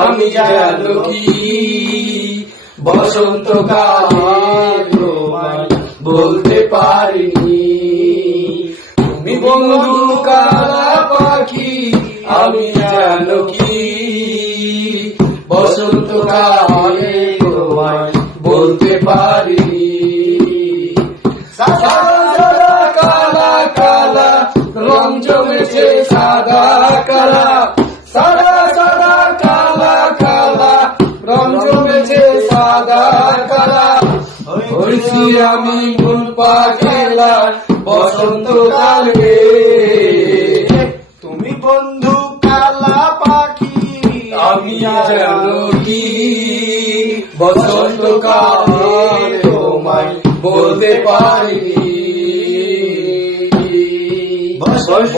আমি যেন কি বসন্তকালে তোমায় বলতে পারিনি। তুমি বন্ধু কালা পাখি, আমি যেন কি বসন্তকালে তোমায় বলতে পারিনি। সাদা কালা কালা রং জমেছে সাদা কালা, সাদা সাদা কালা কালা রং জমেছে সাদা কালা। হয়েছি আমি মন পাগলা বসন্তকালে। তুমি বন্ধু কালা পাখি, আমি যেন কি বসন্তকালে তোমায় বলতে পারিনি।